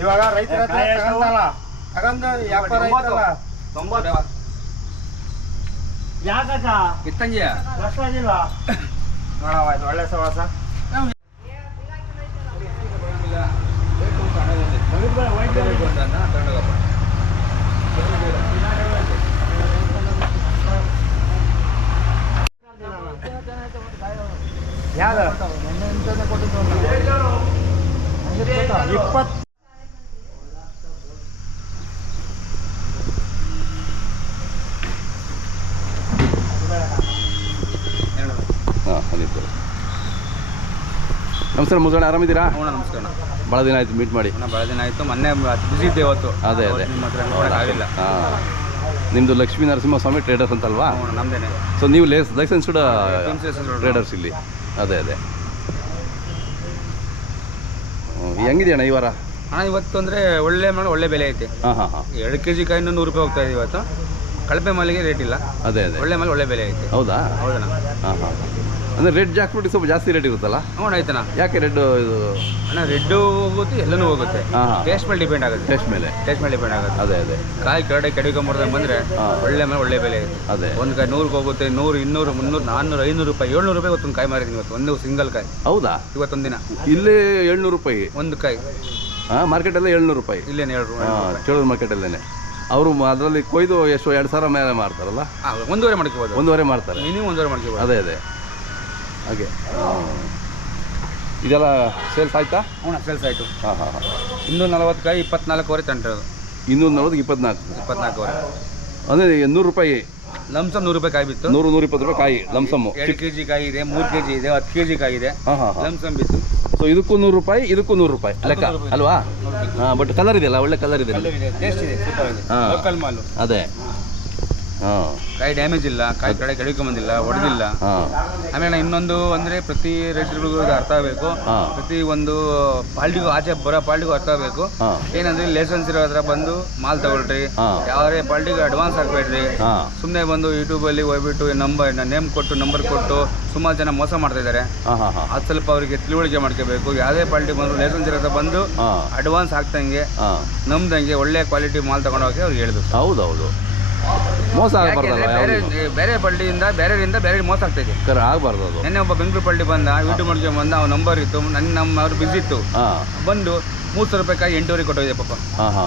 ಇವಾಗ ರೈತರ ತಗೊಂಡು ವ್ಯಾಪಾರ ಯಾಕಕ್ಕ ಇತ್ತಂಗಿಯ ಕಷ್ಟಾಗಿಲ್ಲ ನೋಡವಾಯ್ತು ಒಳ್ಳೆ ಸವಾಸ ಯಾವ್ದು 20 ನಮಸ್ಕಾರ ಮುಜಣ್ಣ, ಆರಾಮಿದ್ದೀರಾ? ನಮಸ್ಕಾರ. ಭಾಳ ದಿನ ಆಯ್ತು ಮೀಟ್ ಮಾಡಿ. ಭಾಳ ದಿನ ಆಯಿತು. ಮೊನ್ನೆ ಬಿಸಿ ಇದ್ದೆ ಇವತ್ತು. ಅದೇ ನಿಮ್ಮ ಹತ್ರ ನೋಡೋಕ್ಕಾಗಿಲ್ಲ. ನಿಮ್ಮದು ಲಕ್ಷ್ಮೀ ನರಸಿಂಹಸ್ವಾಮಿ ಟ್ರೇಡರ್ಸ್ ಅಂತಲ್ವಾ? ನಮ್ಮದೇನೆ. ಸೊ ನೀವು ಲೈಸೆನ್ಸ್ಡ್ ಟ್ರೇಡರ್ಸ್ ಇಲ್ಲಿ? ಅದೇ ಹೆಂಗಿದೆಯಣ್ಣ ಈ ವಾರ? ಇವತ್ತು ಅಂದರೆ ಒಳ್ಳೆ ಬೆಲೆ ಐತೆ. 2 kg ಕಾಯಿ 100 ರೂಪಾಯಿ ಹೋಗ್ತಾ ಇದೆ ಇವತ್ತು. ಕಳಪೆ ಮಾಲಿಗೆ ರೇಟ್ ಇಲ್ಲ. ಅದೇ ಒಳ್ಳೆ ಬೆಲೆ ಐತೆ. ಹೌದಾ? ಹೌದಣ್ಣ. ಅಂದರೆ ರೆಡ್ ಜಾಕ್ಫ್ರೂಟ್ ಸ್ವಲ್ಪ ಜಾಸ್ತಿ ರೇಟ್ ಇರುತ್ತಲ್ಲ? ಆಯ್ತಣ್ಣ. ಯಾಕೆ ರೆಡ್ ಇದು? ಅಣ್ಣ ರೆಡ್ಡು ಹೋಗುತ್ತೆ, ಎಲ್ಲನೂ ಹೋಗುತ್ತೆ. ಟೇಸ್ಟ್ ಮೇಲೆ ಡಿಪೆಂಡ್ ಆಗುತ್ತೆ. ಟೇಸ್ಟ್ ಮೇಲೆ ಡಿಪೆಂಡ್ ಆಗುತ್ತೆ. ಅದೇ ಕಾಯಿ ಕೆಡಿಕೊಂಬರ್ದಂಗೆ ಬಂದರೆ ಒಳ್ಳೆ ಬೆಲೆ ಇದೆ. ಅದೇ ಒಂದು ಕಾಯಿ 100ಕ್ಕೆ ಹೋಗುತ್ತೆ. 100, 200, 300, 400, 500 ರೂಪಾಯಿ, 700 ರೂಪಾಯಿ ಒಂದು ಕಾಯಿ ಮಾರಿದ್ದೀನಿ ಇವತ್ತು. ಒಂದು ಸಿಂಗಲ್ ಕಾಯಿ. ಹೌದಾ? ಇವತ್ತೊಂದು ದಿನ ಇಲ್ಲೇ 700 ರೂಪಾಯಿ ಒಂದು ಕಾಯಿ. ಮಾರ್ಕೆಟಲ್ಲೇ 700 ರೂಪಾಯಿ. ಇಲ್ಲೇನು 7 ರೂಪಾಯಿ ಚೋಳದ ಮಾರ್ಕೆಟಲ್ಲೇ. ಅವರು ಅದರಲ್ಲಿ ಕೊಯ್ದು ಎಷ್ಟು 2,000 ಮೇಲೆ ಮಾರ್ತಾರಲ್ಲ? ಒಂದೂವರೆ ಮಾಡ್ಕೋಬೋದು. ಒಂದೂವರೆ ಮಾಡ್ತಾರೆ. ಮಿನಿಮಮ್ ಒಂದೂವರೆ ಮಾಡ್ಕೋಬೋದು. ಅದೇ ಹಾಗೆ. ಇದೆಲ್ಲ ಸೇಲ್ಸ್ ಆಯ್ತಾ? ಸೇಲ್ಸ್ ಆಯಿತು. 240 ಕಾಯಿ 24ವರೆ ತಂಟಿರೋದು. 240 24ವರೆ ಅಂದರೆ 100 ರೂಪಾಯಿ ಲಮ್ಸಮ್. 100 ರೂಪಾಯಿ ಕಾಯಿ ಬಿತ್ತು. 100-120 ರೂಪಾಯಿ ಕಾಯಿ ಲಮ್ಸಮ್ಮು. 2 kg ಕಾಯಿ ಇದೆ, 3 kg ಇದೆ, 10 kg ಕಾಯಿ ಇದೆ. ಲಮ್ಸಮ್ ಬಿತ್ತು. ಸೊ ಇದಕ್ಕೂ 100 ರೂಪಾಯಿ, ಇದಕ್ಕೂ 100 ರೂಪಾಯಿ ಲೆಕ್ಕ ಅಲ್ವಾ? ಬಟ್ ಕಲರ್ ಇದೆಯಲ್ಲ, ಒಳ್ಳೆ ಕಲರ್ ಇದೆ. ಟೇಸ್ಟ್ ಇದೆ, ಸೂಪರ್ ಇದೆ. ಲೋಕಲ್ ಮಾಲು. ಅದೇ ಕಾಯಿ ಡ್ಯಾಮೇಜ್ ಇಲ್ಲ, ಕಾಯಿ ಕಡೆ ಕೆಡಿಕೊಂಬಂದಿಲ್ಲ, ಹೊಡೆದಿಲ್ಲ. ಆಮೇಲೆ ಇನ್ನೊಂದು ಅಂದರೆ ಪ್ರತಿ ರೈತರಿಗೂ ಅರ್ಥ ಆಗಬೇಕು, ಪ್ರತಿ ಒಂದು ಪಾಲ್ಟಿಗೂ ಆಚೆ ಬರೋ ಪಾಲ್ಟಿಗೂ ಅರ್ಥ ಆಗಬೇಕು. ಏನಂದ್ರೆ ಲೈಸೆನ್ಸ್ ಇರೋ ಹತ್ರ ಬಂದು ಮಾಲ್ ತಗೊಳ್ರಿ. ಯಾವೇ ಪಾಲ್ಟಿಗೆ ಅಡ್ವಾನ್ಸ್ ಹಾಕ್ಬೇಡ್ರಿ. ಸುಮ್ಮನೆ ಬಂದು ಯೂಟ್ಯೂಬಲ್ಲಿ ಹೋಗ್ಬಿಟ್ಟು ನೇಮ್ ಕೊಟ್ಟು ನಂಬರ್ ಕೊಟ್ಟು ಸುಮಾರು ಜನ ಮೋಸ ಮಾಡ್ತಾ ಇದ್ದಾರೆ. ಅದು ಸ್ವಲ್ಪ ಅವರಿಗೆ ತಿಳುವಳಿಕೆ ಮಾಡ್ಕೋಬೇಕು. ಯಾವುದೇ ಪಾಲ್ಟಿ ಬಂದು ಲೈಸೆನ್ಸ್ ಇರೋ ಹತ್ರ ಬಂದು ಅಡ್ವಾನ್ಸ್ ಹಾಕ್ದಂಗೆ ನಮ್ದಂಗೆ ಒಳ್ಳೆ ಕ್ವಾಲಿಟಿ ಮಾಲ್ ತಗೊಂಡೋಗಿ ಅವ್ರಿಗೆ ಹೇಳ್ಬೇಕು. ಹೌದೌದು, ಮೋಸ ಆಗಬಾರ್ದಲ್ಲ. ಬೇರೆ ಪಲ್ಟಿಯಿಂದ ಬೇರೆ ಮೋಸ ಆಗ್ತಾ ಇದೆ. ಆಗಬಾರ್ದು ಅದು. ನೆನ್ನೆ ಒಬ್ಬ ಬೆಂಗಳೂರು ಪಲ್ಟಿ ಬಂದ, ಯೂಟ್ಯೂಬ್ ಮಾಡ್ಕೊಂಡು ಬಂದ. ಅವ್ನ ನಂಬರ್ ಇತ್ತು, ಅವ್ರು ಬಿಸಿ ಇತ್ತು. ಬಂದು 300 ರೂಪಾಯಿ ಕಾಯಿ 8ವರೆಗೆ ಕೊಟ್ಟೋಗಿದೆ ಪಾಪ.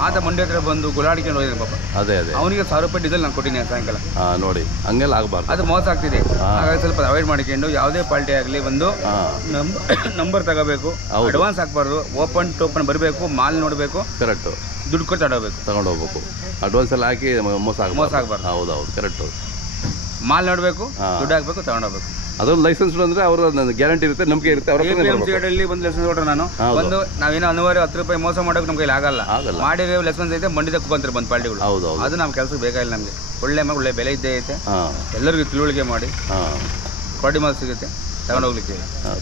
ಆತ ಮಂಡ್ಯ ಹತ್ರ ಬಂದು ಗುಲಾಡಿಕೊಂಡು ಹೋಗಿದೆ ಪಾಪ. ಅದೇ ಅವನಿಗೆ 1000 ರೂಪಾಯಿ ಡೀಸೆಲ್ ನಾನು ಕೊಟ್ಟಿನಿ ಸಾಯಂಕಾಲ. ನೋಡಿ, ಹಂಗೆಲ್ಲ ಆಗಬಾರ್ದು. ಅದು ಮೋಸ ಆಗ್ತಿದೆ. ಹಾಗಾಗಿ ಸ್ವಲ್ಪ ಅವಾಯ್ಡ್ ಮಾಡ್ಕೊಂಡು ಯಾವುದೇ ಪಾರ್ಟಿ ಆಗಲಿ ಬಂದು ನಂಬರ್ ತಗೋಬೇಕು. ಅಡ್ವಾನ್ಸ್ ಹಾಕ್ಬಾರ್ದು. ಓಪನ್ ಟೋಪನ್ ಬರಬೇಕು, ಮಾಲ್ ನೋಡಬೇಕು, ಕರೆಕ್ಟು. ದುಡ್ಡು ಕೊಟ್ಟು ತಗೊಂಡು ಹೋಗ್ಬೇಕು. ಅಡ್ವಾನ್ಸ್ ಎಲ್ಲ ಹಾಕಿ ಮೋಸ ಆಗಬಾರ್ದು. ಹೌದು, ಕರೆಕ್ಟು. ಮಾಲ್ ನೋಡಬೇಕು, ದುಡ್ಡು ಹಾಕ್ಬೇಕು, ತಗೊಂಡೋಗ್ಬೇಕು. ಅದೊಂದು ಲೈಸೆನ್ಸ್ ಅಂದ್ರೆ ಅವರು ಗ್ಯಾರಂಟಿ ಇರುತ್ತೆ, ನಂಬಿಕೆ ಇರುತ್ತೆ. ಅವ್ರ ಒಂದು ಲೈಸೆನ್ಸ್ ಕೊಟ್ಟರೆ ನಾನು ಒಂದು ನಾವೇನೋ 10 ರೂಪಾಯಿ ಮೋಸ ಮಾಡೋಕೆ ನಮ್ಗೆ ಆಗಲ್ಲ. ಮಾಡಿ ಲೈಸೆನ್ಸ್ ಐತೆ, ಮಂಡಿದ ಕುಕ್ಕಂತಾರೆ ಬಂದು ಪಾರ್ಟಿಗಳು. ಹೌದು, ಅದು ನಮ್ಮ ಕೆಲಸಕ್ಕೆ ಬೇಕಾಗಿಲ್ಲ. ನಮಗೆ ಒಳ್ಳೆ ಬೆಲೆ ಇದ್ದೇ ಐತೆ. ಎಲ್ಲರಿಗೂ ತಿಳುವಳಿಕೆ ಮಾಡಿ ಕ್ವಾಲಿಟಿ ಮಾಲ್ ಸಿಗುತ್ತೆ, ತಗೊಂಡೋಗ್ಲಿಕ್ಕೆ.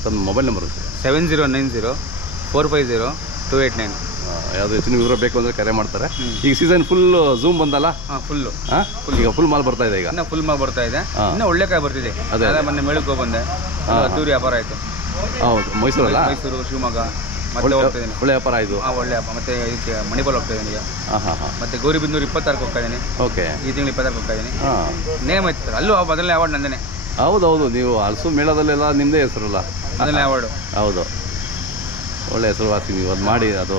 ತಮ್ಮ ಮೊಬೈಲ್ ನಂಬರ್ 7090450289. ಯಾವುದು ಹೆಚ್ಚಿನ ವಿವರ ಬೇಕು ಅಂದರೆ ಕರೆ ಮಾಡ್ತಾರೆ. ಈಗ ಸೀಸನ್ ಫುಲ್ ಝೂಮ್ ಬಂದಲ್ಲ? ಫುಲ್ಲು ಈಗ ಫುಲ್ ಮಾಲ್ ಬರ್ತಾ ಇದೆ. ಈಗ ಇನ್ನೂ ಫುಲ್ ಮಾಲ್ ಬರ್ತಾ ಇದೆ. ಇನ್ನೂ ಒಳ್ಳೆ ಕಾಯಿ ಬರ್ತಿದೆ. ಅದೇ ಮೊನ್ನೆ ಮೇಳಕ್ಕೆ ಬಂದೆ, ದೂರ ವ್ಯಾಪಾರ ಆಯಿತು. ಹೌದು, ಮೈಸೂರು, ಶಿವಮೊಗ್ಗ ಮತ್ತೆ ಹೋಗ್ತಾ ಇದ್ದೀನಿ. ಒಳ್ಳೆ ವ್ಯಾಪಾರ ಆಯಿತು. ಒಳ್ಳೆ ವ್ಯಾಪಾರ. ಮತ್ತೆ ಇದಕ್ಕೆ ಮಣಿಪಾಲ್ ಹೋಗ್ತಾ ಇದ್ದೀನಿ ಈಗ. ಮತ್ತೆ ಗೌರಿಬಿದನೂರು 26 ಹೋಗ್ತಾ ಇದ್ದೀನಿ. ಓಕೆ, ಈ ತಿಂಗಳು 26 ಹೋಗ್ತಾ ಇದ್ದೀನಿ. ನೇಮ್ ಐತೆ ಅಲ್ಲೂ ಮೊದಲನೇ ಅವಾರ್ಡ್ ನಂದೇನೆ. ಹೌದೌದು, ನೀವು ಹಲಸು ಮೇಳದಲ್ಲೆಲ್ಲ ನಿಮ್ಮದೇ ಹೆಸರಲ್ಲ? ಮೊದಲನೇ ಅವಾರ್ಡು. ಹೌದು, ಒಳ್ಳೆ ಹೆಸರುವಾಸಿ ನೀವು. ಅದು ಮಾಡಿ, ಅದು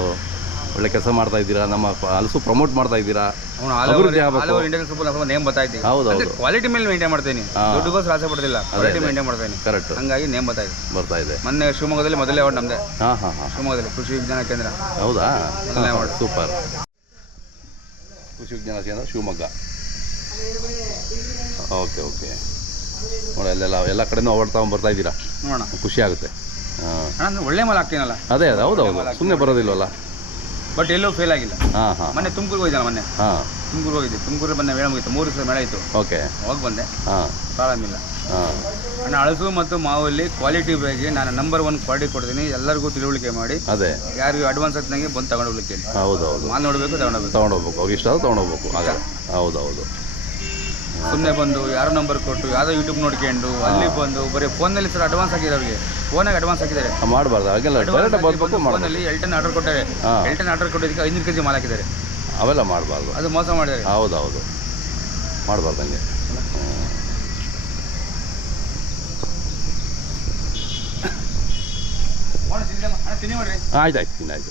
ಒಳ್ಳೆ ಕೆಲಸ ಮಾಡ್ತಾ ಇದ್ದೀರಾ. ನಮ್ಮ ಹಲಸು ಪ್ರಮೋಟ್ ಮಾಡ್ತಾ ಇದ್ದೀರಾ. ನೇಮ್ ಬರ್ತಾಯಿದ್ದೀವಿ. ಹೌದು, ಕ್ವಾಲಿಟಿ ಮೇಲೆ ಮೇಂಟೈನ್ ಮಾಡ್ತೀನಿ. ದುಡ್ಡುಗೋಸ್ಕರ ಆಸೆ ಪಡ್ತೀನಿ, ಕ್ವಾಲಿಟಿ ಮೇಂಟೈನ್ ಮಾಡ್ತೀನಿ. ಕರೆಕ್ಟ್. ಹಂಗಾಗಿ ನೇಮ್ ಬರ್ತಾ ಇದೆ. ಮೊನ್ನೆ ಶಿವಮೊಗ್ಗದಲ್ಲಿ ಮೊದಲೇ ಅವಾರ್ಡ್ ನಮ್ಮದೇ. ಶಿವಮೊಗ್ಗದಲ್ಲಿ ಕೃಷಿ ವಿಜ್ಞಾನ ಕೇಂದ್ರ. ಹೌದಾ? ಮೊದಲನೇ ಅವಾರ್ಡ್. ಸೂಪರ್. ಕೃಷಿ ವಿಜ್ಞಾನ ಕೇಂದ್ರ ಶಿವಮೊಗ್ಗ. ಓಕೆ ನೋಡಿ, ಎಲ್ಲ ಕಡೆನೂ ಅವಾರ್ಡ್ ತಗೊಂಡ್ಬರ್ತಾ ಇದ್ದೀರಾ. ನೋಡೋಣ, ಖುಷಿ ಆಗುತ್ತೆ. ಒಳ್ಳೆ ಮಾಲ್ ಹಾಕ್ತೀನಲ್ಲ. ಅದೇ ಹೌದೌದು, ಸುಮ್ಮನೆ ಬರೋದಿಲ್ವಲ್ಲ. ಬಟ್ ಎಲ್ಲೂ ಫೇಲ್ ಆಗಿಲ್ಲ. ಮೊನ್ನೆ ತುಮಕೂರಿಗೆ ಹೋಗಿದ್ದಲ್ಲ. ತುಮಕೂರಿಗೆ ಹೋಗಿದ್ದೆ. ತುಮಕೂರಲ್ಲಿ ಬಂದ ಮೇಳ ಮುಗಿತ್ತು. 3 ದಿವಸ ಮೇಳ ಇತ್ತು. ಓಕೆ, ಹೋಗಿ ಬಂದೆ. ಪ್ರಾಬ್ಲಮ್ ಇಲ್ಲ. ನಾನು ಹಳಸು ಮತ್ತು ಮಾವಲ್ಲಿ ಕ್ವಾಲಿಟಿ ಬಗ್ಗೆ ನಾನು ನಂಬರ್ 1 ಕ್ವಾಲಿಟಿ ಕೊಡ್ತೀನಿ. ಎಲ್ಲರಿಗೂ ತಿಳುವಳಿಕೆ ಮಾಡಿ. ಅದೇ, ಯಾರಿಗೂ ಅಡ್ವಾನ್ಸ್ ಹತ್ತಿನಂಗೆ ಬಂದು ತಗೊಂಡೋಗ್ಲಿಕ್ಕೆ ಹೇಳಿ. ಹೌದೌದು, ಮಾಲ್ ನೋಡಬೇಕು, ತಗೊಂಡೋಗ್ಬೇಕು. ಅವ್ರಿಗೆ ಇಷ್ಟ ಆದ್ರೆ ತಗೊಂಡೋಗ್ಬೇಕು. ಆಗ ಹೌದೌದು. ಸುಮ್ಮನೆ ಬಂದು ಯಾರೋ ನಂಬರ್ ಕೊಟ್ಟು ಯಾವುದೋ ಯೂಟ್ಯೂಬ್ ನೋಡ್ಕೊಂಡು ಅಲ್ಲಿ ಬಂದು ಬರೀ ಫೋನಲ್ಲಿ ಸರ್ ಅಡ್ವಾನ್ಸ್ ಹಾಕಿದ್ದಾರೆ ಅವ್ರಿಗೆ, ಫೋನಾಗ ಅಡ್ವಾನ್ಸ್ ಹಾಕಿದ್ದಾರೆ. ಮಾಡಬಾರ್ದು ಹಾಗೆಲ್ಲ ಡೈರೆಕ್ಟ್ ಬಂದು ಫೋನಲ್ಲಿ ಎಲ್ಟನ್ ಆರ್ಡರ್ ಕೊಟ್ಟಾರೆ, ಎಲ್ಟನ್ ಆರ್ಡರ್ ಕೊಟ್ಟಿದ್ದಕ್ಕೆ 500 kg ಮಾಲ್ ಹಾಕಿದ್ದಾರೆ. ಅವೆಲ್ಲ ಮಾಡಬಾರ್ದು, ಅದು ಮೋಸ ಮಾಡಿದ್ದಾರೆ. ಹೌದೌದು, ಮಾಡಬಾರ್ದು ಹಂಗೆ. ತಿನ್ನಿ ಮಾಡ್ರಿ. ಆಯ್ತು ಆಯ್ತು.